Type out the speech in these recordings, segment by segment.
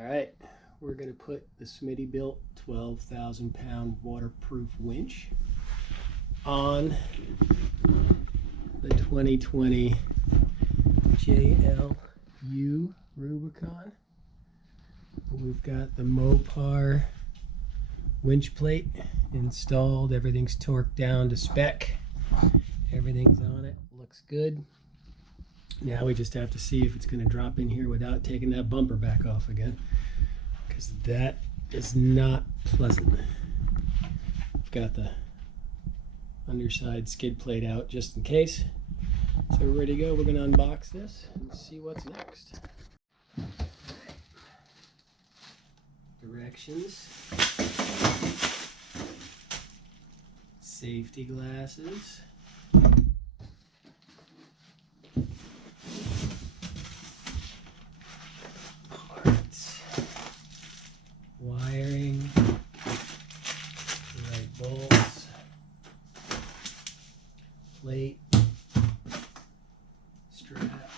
All right, we're gonna put the SmittyBuilt 12,000 pound waterproof winch on the 2020 JLUR Rubicon. We've got the Mopar winch plate installed. Everything's torqued down to spec. Everything's on it, looks good. Now we just have to see if it's going to drop in here without taking that bumper back off again, because that is not pleasant. I've got the underside skid plate out just in case. So we're ready to go. We're going to unbox this and see what's next. Directions. Safety glasses. Parts. Wiring. Right bolts. Plate. Strap.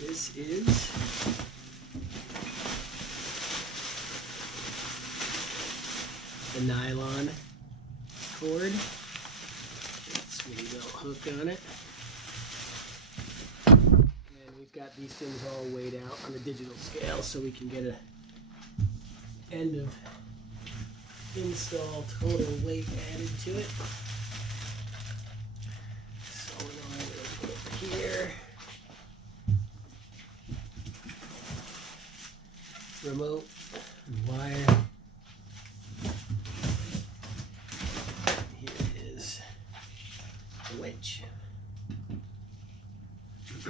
This is the nylon cord. SmittyBuilt hook on it. And we've got these things all weighed out on the digital scale so we can get a end of install total weight added to it. Solenoid we'll put here. Remote and wire. Here is the winch. Let's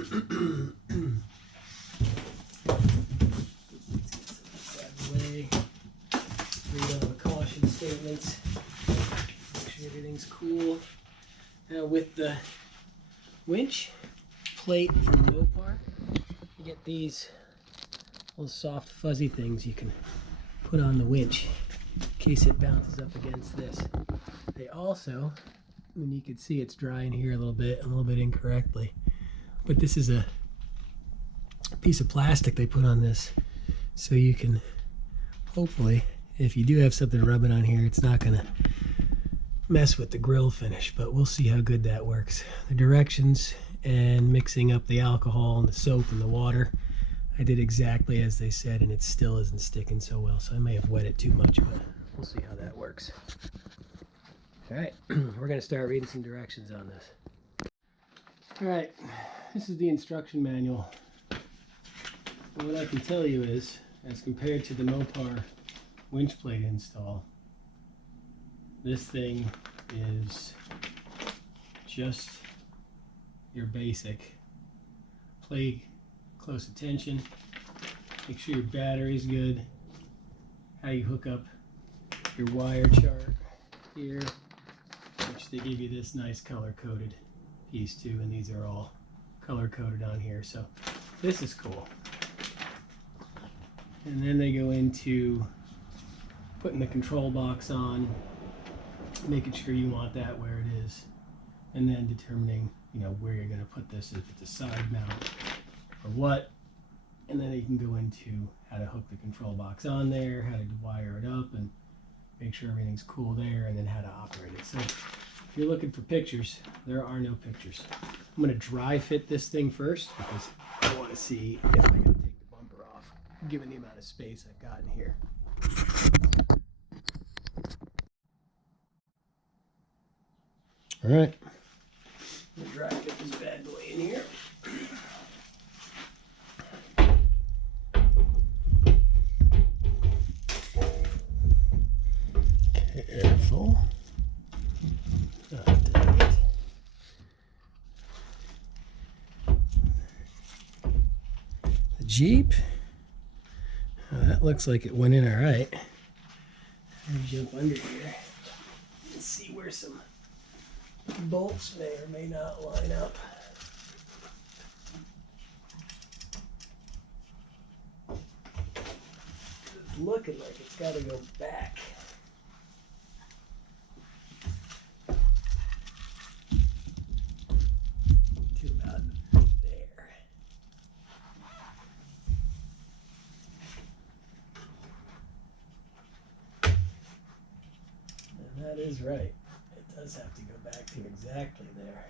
get some out of the way. Read all the caution statements. Make sure everything's cool. Now with the winch plate from Mopar, you get these little soft fuzzy things you can put on the winch in case it bounces up against this. They also, and you can see it's drying here a little bit incorrectly, but this is a piece of plastic they put on this so you can hopefully, if you do have something rubbing on here, it's not gonna mess with the grill finish, but we'll see how good that works. The directions and mixing up the alcohol and the soap and the water, I did exactly as they said, and it still isn't sticking so well, so I may have wet it too much, but we'll see how that works. All right, we're going to start reading some directions on this. All right, this is the instruction manual. And what I can tell you is, as compared to the Mopar winch plate install, this thing is just your basic. Play close attention, make sure your battery's good, how you hook up your wire chart here, which they give you this nice color-coded piece too, and these are all color-coded on here, so this is cool. And then they go into putting the control box on, making sure you want that where it is, and then determining, you know, where you're going to put this, if it's a side mount or what, and then you can go into how to hook the control box on there, how to wire it up and make sure everything's cool there, and then how to operate it. So if you're looking for pictures, there are no pictures. I'm going to dry fit this thing first because I want to see if I can take the bumper off given the amount of space I've got in here. All right, I'm going to dry fit this bad boy in here. Careful. Not tight. The Jeep. Oh, that looks like it went in all right. Let me jump under here and see where some bolts may or may not line up. It's looking like it's got to go back. is right. It does have to go back to exactly there.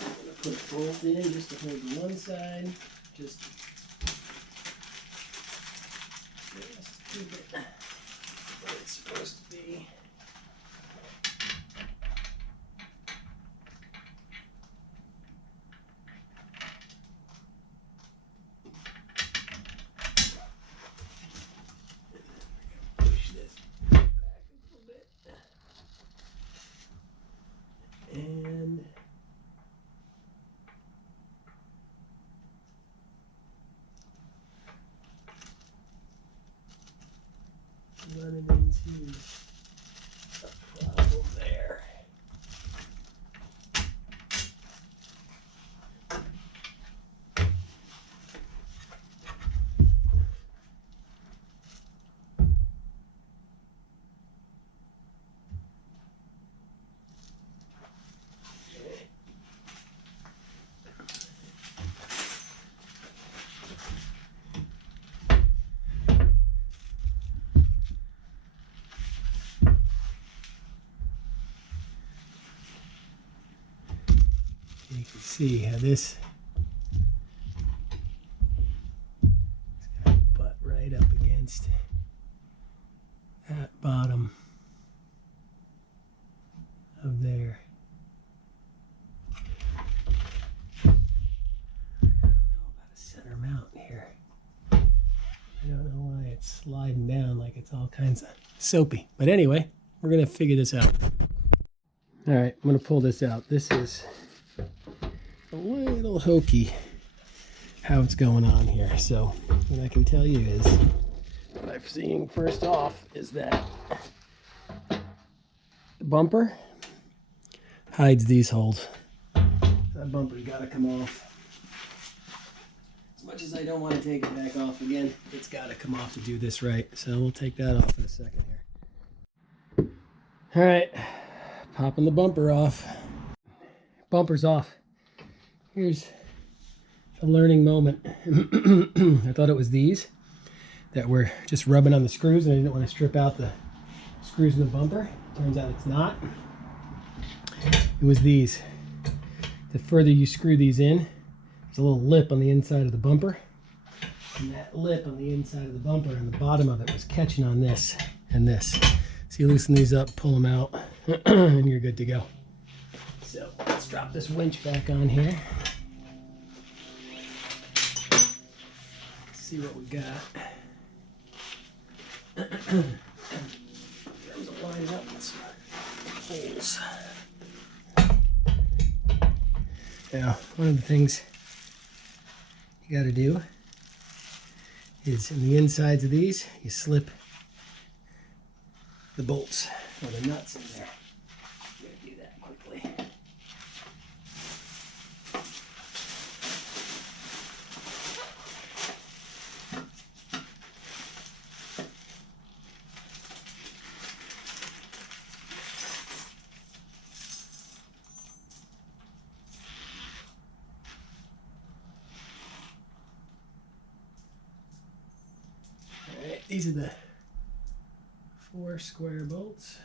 I'm going to put a bolt in just to hold the one side. Just keep it where it's supposed to be. Push this back a little bit. And running into a problem there. You can see how this is going to butt right up against that bottom of there. I don't know about a center mount here. I don't know why it's sliding down like it's all kinds of soapy. But anyway, we're going to figure this out. All right, I'm going to pull this out. This is a little hokey how it's going on here. So what I can tell you is, what I've seen first off is that the bumper hides these holes. That bumper's got to come off. As much as I don't want to take it back off again, it's got to come off to do this right. So we'll take that off in a second here. All right, popping the bumper off. Bumper's off. Here's a learning moment. I thought it was these that were just rubbing on the screws, and I didn't want to strip out the screws in the bumper. Turns out it's not. It was these. The further you screw these in, there's a little lip on the inside of the bumper. And that lip on the inside of the bumper and the bottom of it was catching on this and this. So you loosen these up, pull them out, and you're good to go. So let's drop this winch back on here. See what we got. In terms of lining up with some holes. Now, one of the things you got to do is in the insides of these, you slip the bolts or the nuts in there. I'm going to do that quickly. These are the 4 square bolts.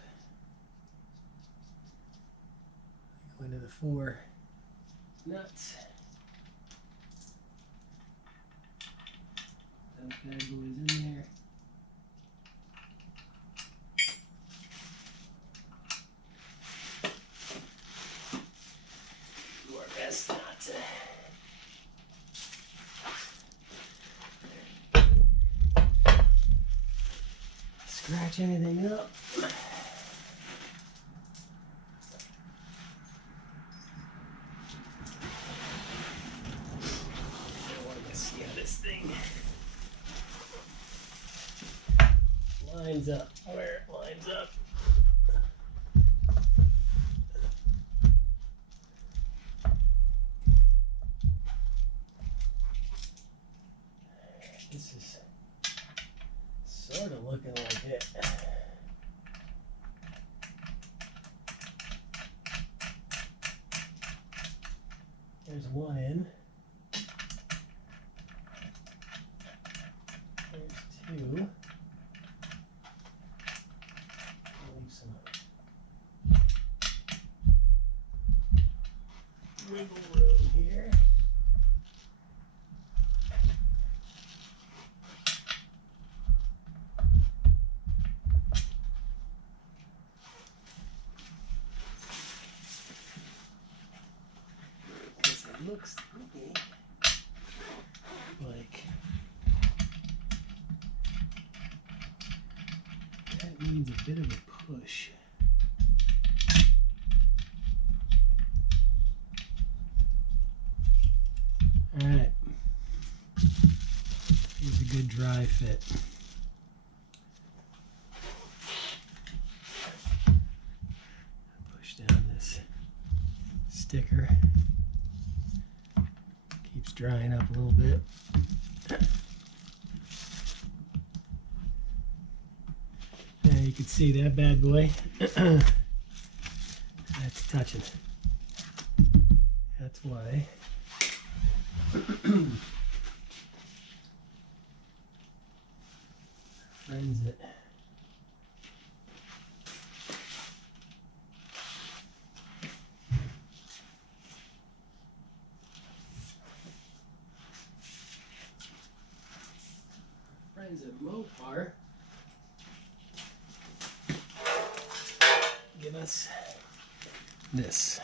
Go into the 4 nuts. Those bad boys in there. Do our best not to scratch anything up. I want to see how this thing lines up, where it lines up. This is sort of looking like it. There's one in. There's wiggle room here. Because it looks to me like that needs a bit of a push. All right, here's a good dry fit. Push down this sticker. Keeps drying up a little bit. Yeah, you can see that bad boy. That's touching. That's why. Friends it. Friends at Mopar give us this.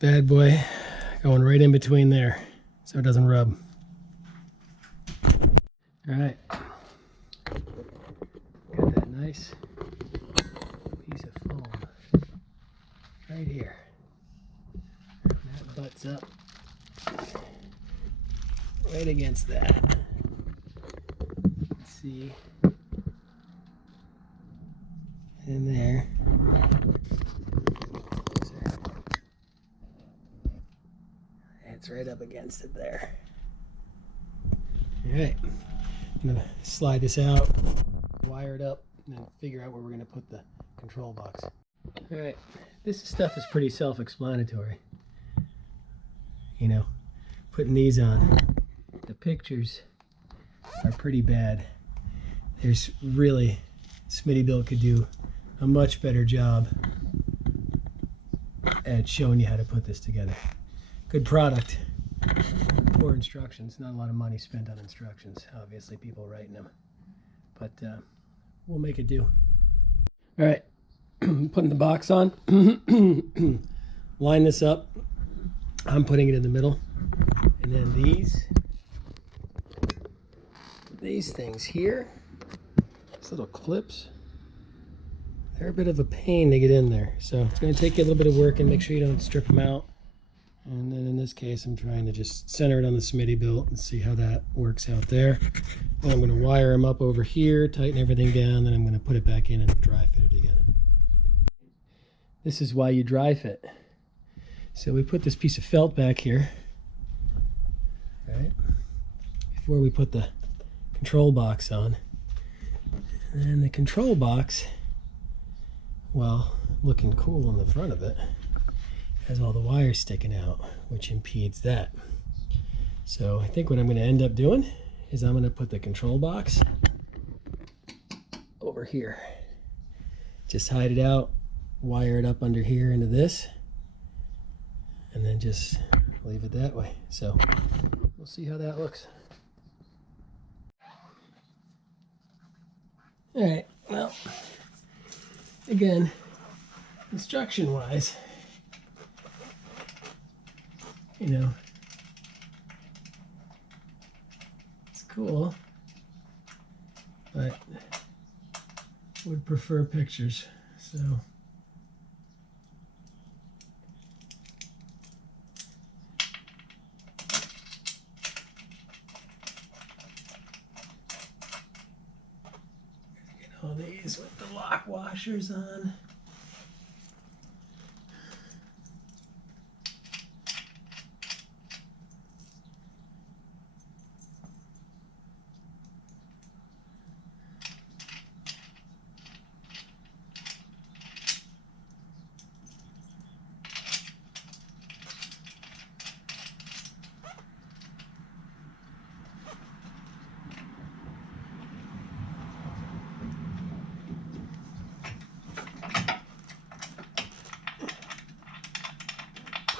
Bad boy going right in between there so it doesn't rub. All right, got that nice piece of foam right here. That butts up right against that. Let's see in there. It's right up against it there. All right, I'm gonna slide this out, wire it up, and then figure out where we're gonna put the control box. All right, this stuff is pretty self-explanatory. You know, putting these on, the pictures are pretty bad. There's really, SmittyBuilt could do a much better job at showing you how to put this together. Good product, poor instructions. Not a lot of money spent on instructions. Obviously, people writing them, but we'll make it do. All right, putting the box on. Line this up. I'm putting it in the middle, and then these things here, these little clips, they're a bit of a pain to get in there. So it's going to take you a little bit of work, and make sure you don't strip them out. And then in this case, I'm trying to just center it on the SmittyBuilt and see how that works out there. Then I'm going to wire them up over here, tighten everything down, then I'm going to put it back in and dry fit it again. This is why you dry fit. So we put this piece of felt back here, right, before we put the control box on. And the control box, well, looking cool on the front of it, has all the wires sticking out, which impedes that. So I think what I'm going to end up doing is I'm going to put the control box over here. Just hide it out, wire it up under here into this, and then just leave it that way. So we'll see how that looks. All right, well, again, instruction-wise, you know, it's cool, but would prefer pictures. So get all these with the lock washers on.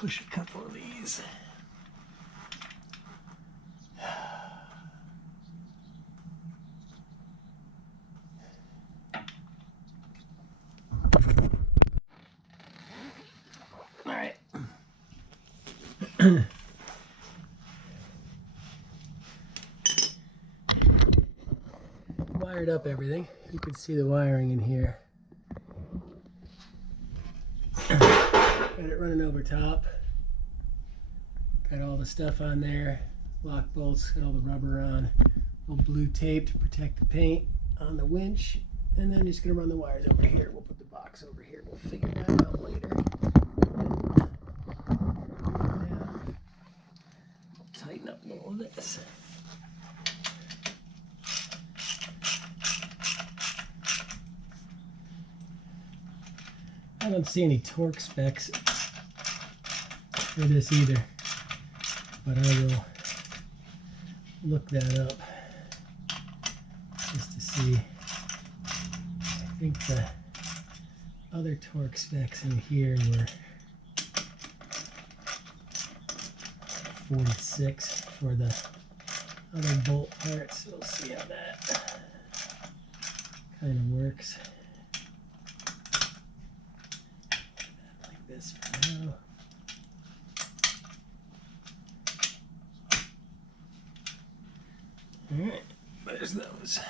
push a couple of these. All right. Wired up everything. You can see the wiring in here. Got it running over top. Got all the stuff on there. Lock bolts, got all the rubber on. Little blue tape to protect the paint on the winch. And then just gonna run the wires over here. We'll put the box over here. We'll figure that out later. I'll tighten up a little of this. I don't see any torque specs for this either, but I will look that up just to see. I think the other torque specs in here were 46 for the other bolt parts, so we'll see how that kind of works. This for now. All right, there's those.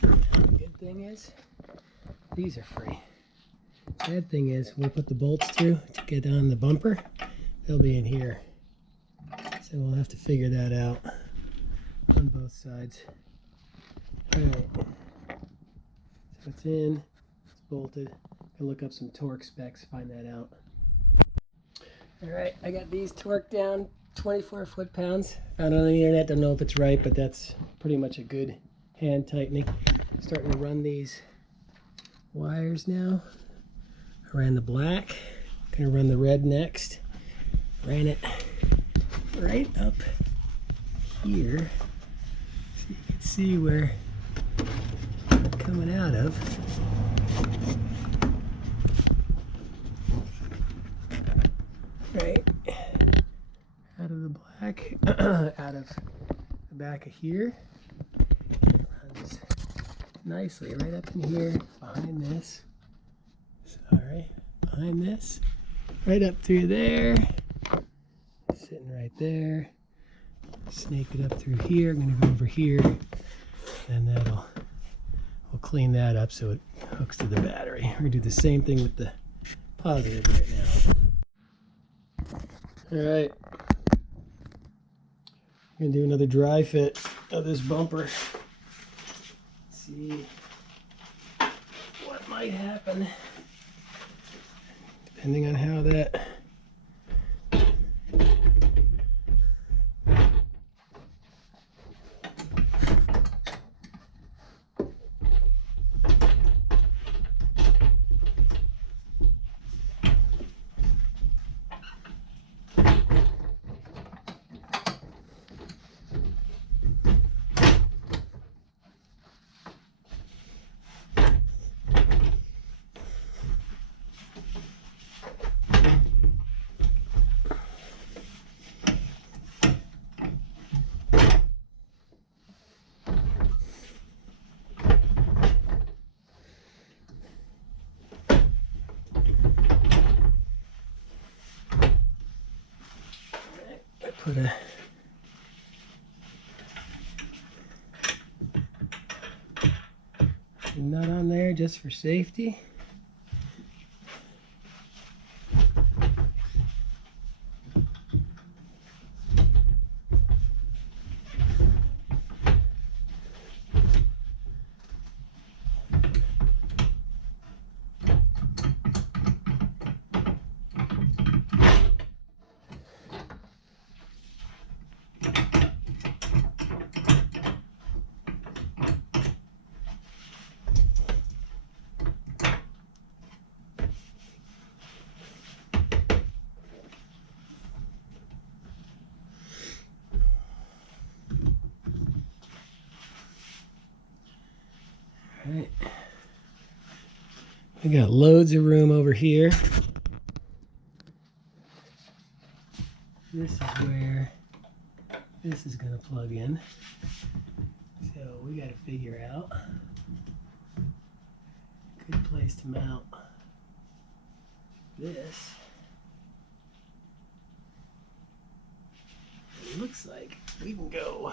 The good thing is, these are free. Bad thing is, we'll put the bolts through to get on the bumper. They'll be in here. So we'll have to figure that out on both sides. Alright, so it's in, it's bolted. I'll look up some torque specs, find that out. Alright, I got these torqued down 24 foot-pounds. Found it on the internet, don't know if it's right, but that's pretty much a good hand tightening. Starting to run these wires now. I ran the black, gonna run the red next. Ran it right up here, so you can see where it's coming out of. Right out of the black, out of the back of here. It runs nicely right up in here, behind this. Sorry, behind this, right up through there. Sitting right there. Snake it up through here. I'm going to go over here, and we'll clean that up so it hooks to the battery. We're going to do the same thing with the positive right now. All right. I'm going to do another dry fit of this bumper. See what might happen depending on how that put a nut on there just for safety. We got loads of room over here. This is where this is going to plug in. So we got to figure out a good place to mount this. It looks like we can go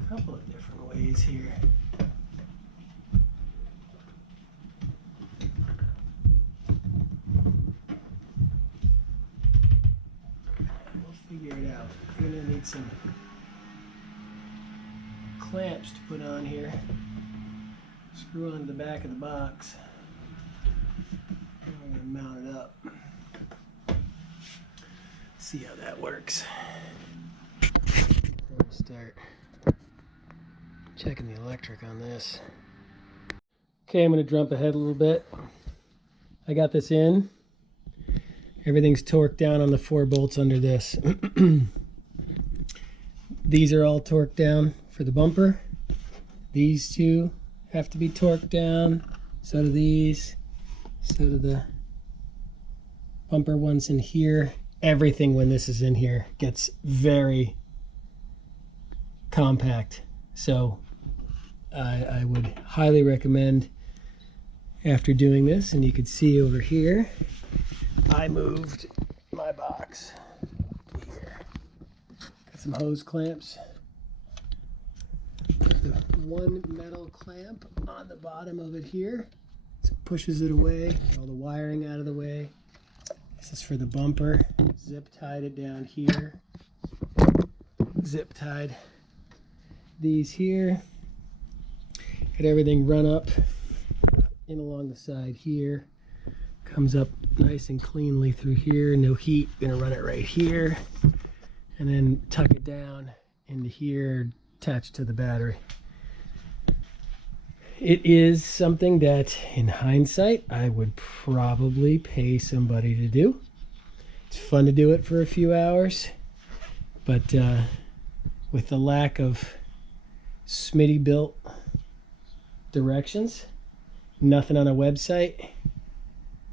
a couple of different ways here. We'll figure it out. We're going to need some clamps to put on here. Screw onto the back of the box. And we're going to mount it up. See how that works. We'll start checking the electric on this. Okay, I'm going to jump ahead a little bit. I got this in. Everything's torqued down on the 4 bolts under this. These are all torqued down for the bumper. These two have to be torqued down. So do these. So do the bumper ones in here. Everything when this is in here gets very compact. So I would highly recommend, after doing this, and you can see over here, I moved my box here. Got some hose clamps. The one metal clamp on the bottom of it here. So it pushes it away, all the wiring out of the way. This is for the bumper. Zip tied it down here. Zip tied these here. Got everything run up in along the side here. Comes up nice and cleanly through here. No heat. Gonna run it right here. And then tuck it down into here, attached to the battery. It is something that, in hindsight, I would probably pay somebody to do. It's fun to do it for a few hours, but with the lack of SmittyBuilt directions, nothing on a website,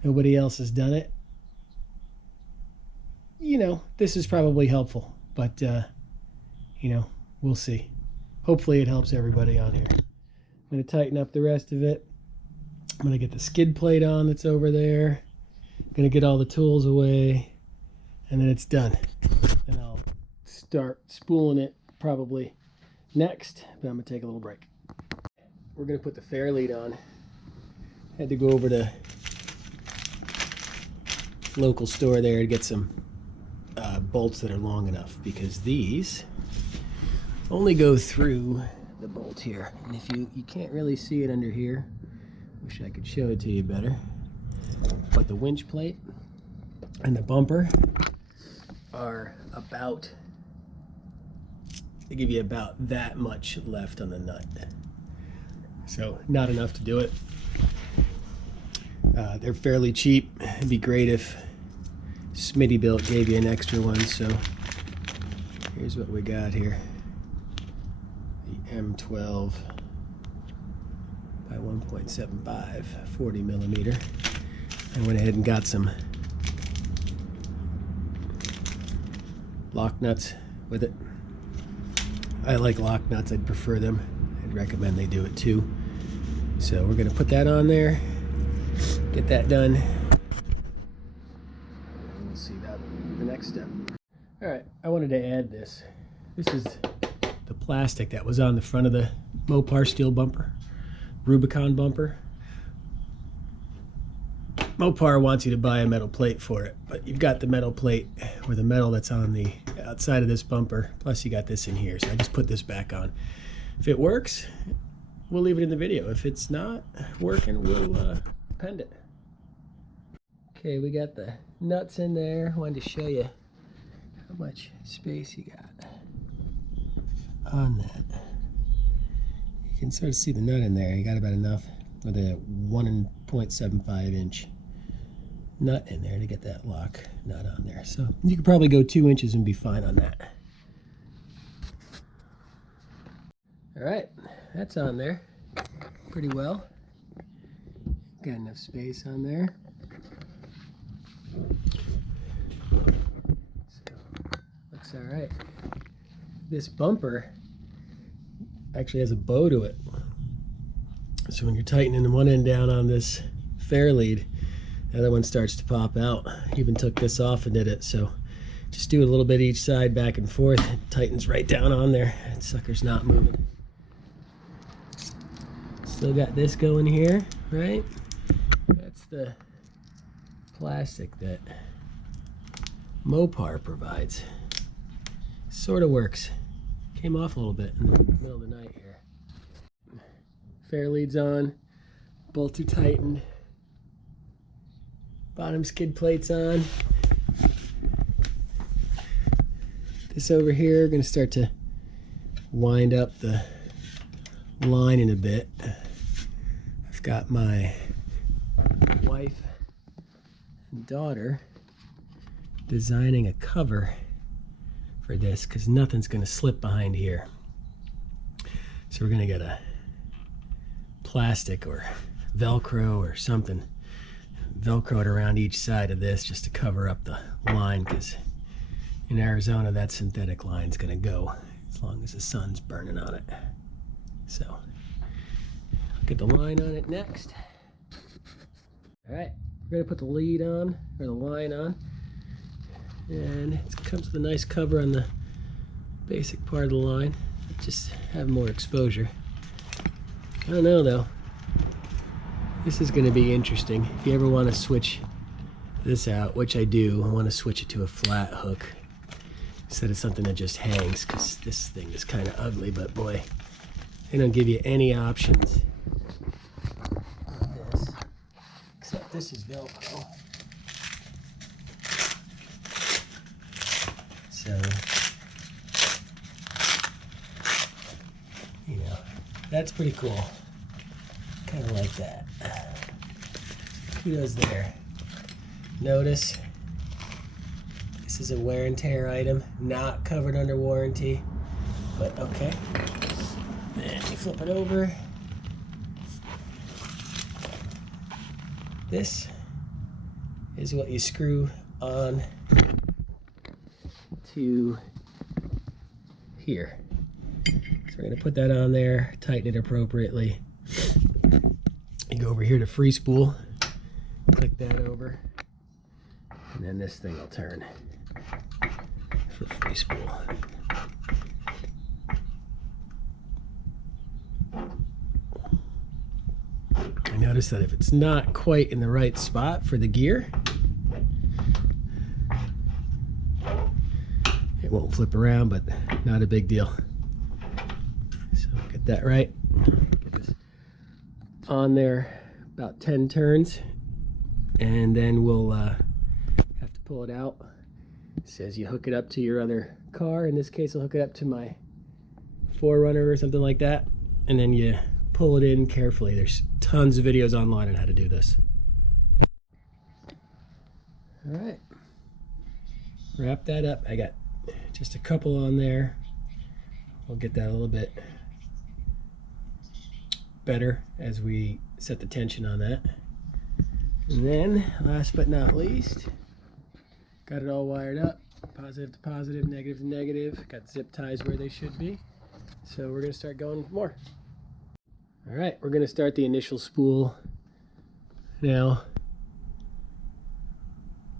nobody else has done it. You know, this is probably helpful, but you know, we'll see. Hopefully it helps everybody on here. I'm going to tighten up the rest of it. I'm going to get the skid plate on that's over there. I'm going to get all the tools away, and then it's done. And I'll start spooling it probably next, but I'm going to take a little break. We're going to put the fairlead on. Had to go over to local store there to get some bolts that are long enough, because these only go through the bolt here, and if you can't really see it under here, wish I could show it to you better, but the winch plate and the bumper are about, they give you about that much left on the nut, so not enough to do it. They're fairly cheap. It'd be great if SmittyBuilt gave you an extra one. So here's what we got here. The M12 by 1.75, 40 millimeter. I went ahead and got some lock nuts with it. I like lock nuts. I'd prefer them. I'd recommend they do it too. So we're going to put that on there, get that done, and we'll see that the next step. All right, I wanted to add this. This is the plastic that was on the front of the Mopar steel bumper, Rubicon bumper. Mopar wants you to buy a metal plate for it, but you've got the metal plate or the metal that's on the outside of this bumper, plus you got this in here, so I just put this back on. If it works, we'll leave it in the video. If it's not working, we'll append it. Okay, we got the nuts in there. I wanted to show you how much space you got on that. You can sort of see the nut in there. You got about enough with a 1.75 inch nut in there to get that lock nut on there. So you could probably go 2 inches and be fine on that. All right, that's on there pretty well. Got enough space on there. So, looks all right. This bumper actually has a bow to it. So when you're tightening one end down on this fairlead, the other one starts to pop out. Even took this off and did it. So just do a little bit each side, back and forth. It tightens right down on there. That sucker's not moving. Still got this going here, right? That's the plastic that Mopar provides. Sort of works. Came off a little bit in the middle of the night here. Fairlead's on, bolts are tightened, bottom skid plate's on. This over here, going to start to wind up the line in a bit. I've got my wife and daughter designing a cover for this because nothing's going to slip behind here. So we're going to get a plastic or Velcro or something Velcroed around each side of this just to cover up the line, because in Arizona that synthetic line's going to go as long as the sun's burning on it. So I'll get the line on it next. All right, we're going to put the lead on, or the line on, and it comes with a nice cover on the basic part of the line. Just have more exposure. I don't know though. This is going to be interesting. If you ever want to switch this out, which I do, I want to switch it to a flat hook instead of something that just hangs, because this thing is kind of ugly, but boy, they don't give you any options on this, except this is Velcro. So, you know, that's pretty cool. Kind of like that. Kudos there. Notice this is a wear and tear item, not covered under warranty, but okay. Then you flip it over. This is what you screw on to here. So we're going to put that on there, tighten it appropriately. You go over here to free spool, click that over, and then this thing will turn for free spool. I notice that if it's not quite in the right spot for the gear, it won't flip around, but not a big deal. So get that right. Get this on there about 10 turns, and then we'll have to pull it out. It says you hook it up to your other car. In this case, I'll hook it up to my 4Runner or something like that, and then you pull it in carefully. There's tons of videos online on how to do this. All right, wrap that up. I got just a couple on there. We'll get that a little bit better as we set the tension on that. And then, last but not least, got it all wired up. Positive to positive, negative to negative. Got zip ties where they should be. So we're going to start going with more. All right, we're going to start the initial spool now.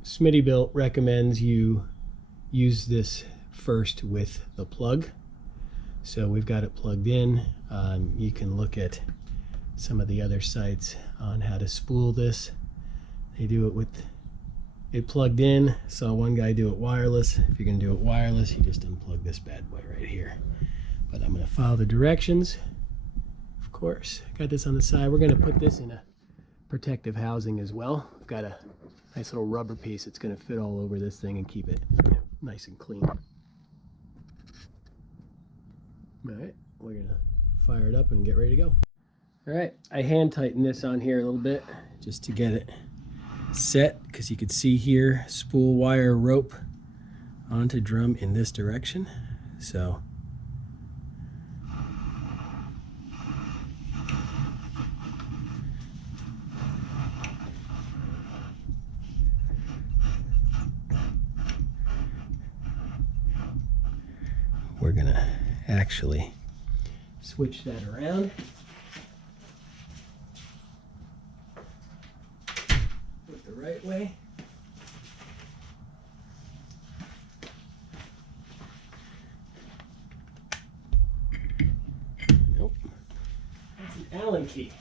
SmittyBuilt recommends you use this first with the plug. So we've got it plugged in. You can look at some of the other sites on how to spool this. They do it with it plugged in. Saw one guy do it wireless. If you're going to do it wireless, you just unplug this bad boy right here. But I'm going to follow the directions. Of course, got this on the side. We're going to put this in a protective housing as well. I've got a nice little rubber piece that's going to fit all over this thing and keep it nice and clean. All right, we're going to fire it up and get ready to go. All right, I hand tighten this on here a little bit just to get it set, because you could see here spool wire rope onto drum in this direction. So we're gonna actually switch that around. Put it the right way. Nope. That's an Allen key.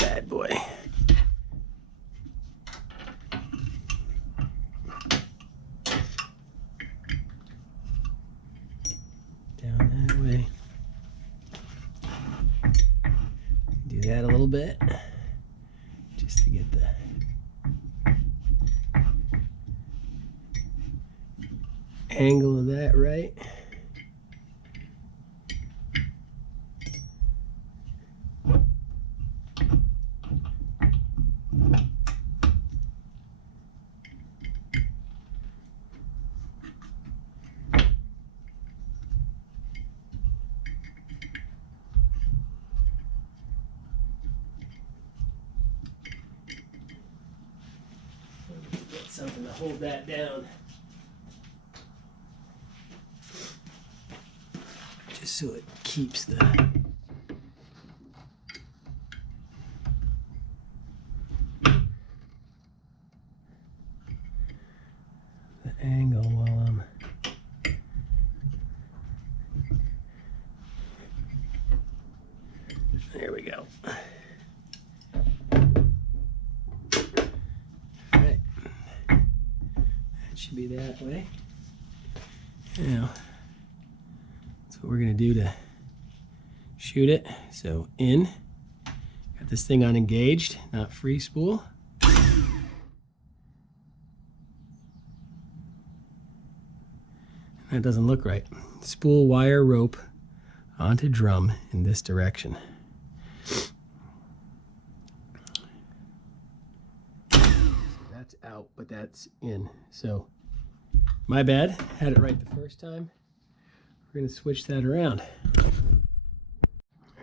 Bad boy. Down that way. Do that a little bit just to get the angle of that right. Get something to hold that down. Just so it keeps the angle while I'm there. We go. All right, that should be that way. Now that's what we're gonna do to shoot it. So in, got this thing on engaged, not free spool. That doesn't look right. Spool wire rope onto drum in this direction. So that's out, but that's in. So my bad, had it right the first time. We're gonna switch that around. All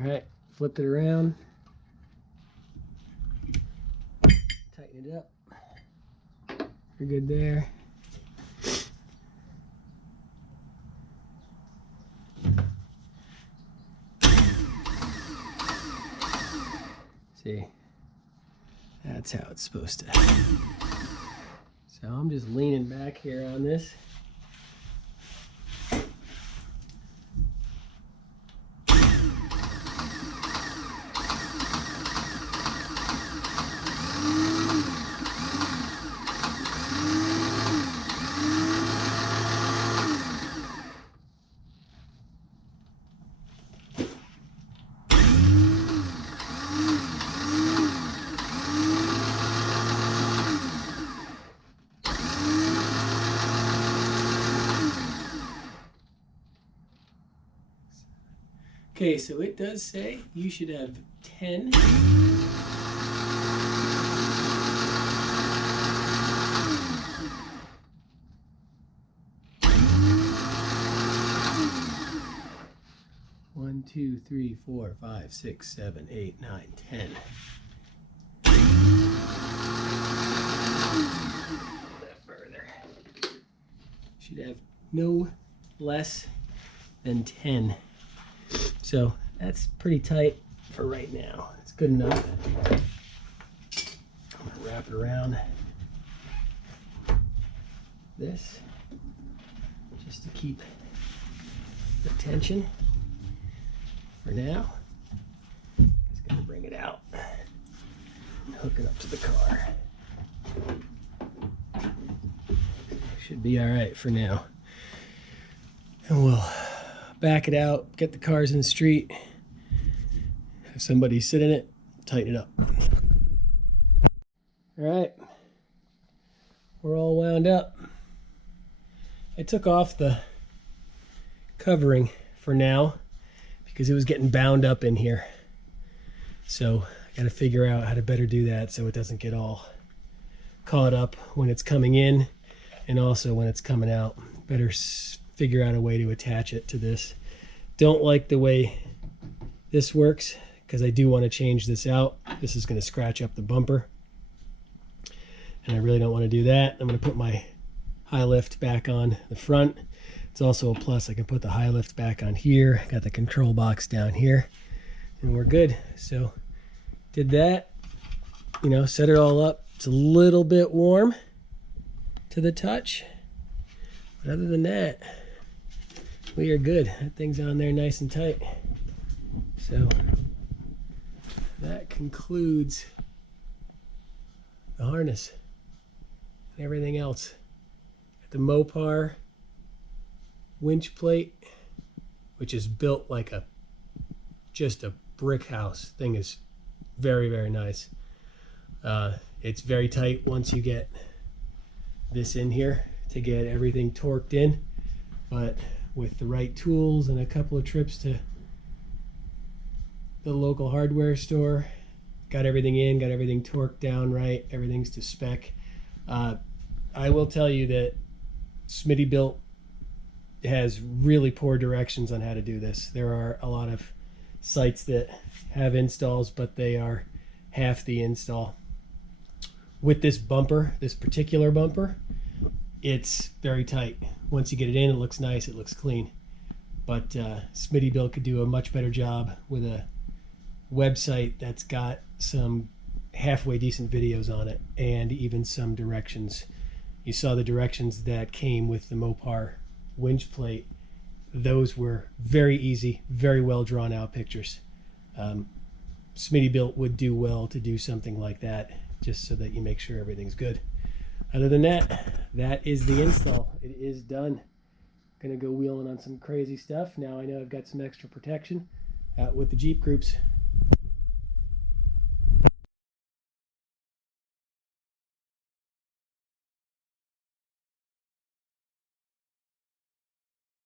right, flip it around. Tighten it up. We're good there. See, that's how it's supposed to. So I'm just leaning back here on this. Okay, so it does say you should have 10. One, 2, 3, 4, 5, 6, 7, 8, 9, 10. A bit further. Should have no less than 10. So that's pretty tight for right now. It's good enough. I'm gonna wrap it around this just to keep the tension for now. Just gonna bring it out and hook it up to the car. Should be all right for now. And we'll back it out, get the cars in the street, have somebody sit in it, tighten it up. All right, we're all wound up. I took off the covering for now because it was getting bound up in here. So I got to figure out how to better do that so it doesn't get all caught up when it's coming in and also when it's coming out. Better figure out a way to attach it to this. Don't like the way this works because I do want to change this out. This is going to scratch up the bumper and I really don't want to do that. I'm going to put my high lift back on the front. It's also a plus. I can put the high lift back on here. Got the control box down here and we're good. So did that, you know, set it all up. It's a little bit warm to the touch, but other than that, we are good. That thing's on there nice and tight. So that concludes the harness and everything else. Got the Mopar winch plate, which is built like just a brick house. Thing is very, very nice. It's very tight once you get this in here to get everything torqued in, but with the right tools and a couple of trips to the local hardware store, got everything in, got everything torqued down right, everything's to spec. I will tell you that SmittyBuilt has really poor directions on how to do this. There are a lot of sites that have installs, but they are half the install. With this bumper, this particular bumper, it's very tight. Once you get it in, it looks nice, it looks clean. But SmittyBuilt could do a much better job with a website that's got some halfway decent videos on it and even some directions. You saw the directions that came with the Mopar winch plate. Those were very easy, very well drawn out pictures. SmittyBuilt would do well to do something like that, just so that you make sure everything's good. Other than that, that is the install. It is done. Gonna go wheeling on some crazy stuff. Now I know I've got some extra protection out with the Jeep groups.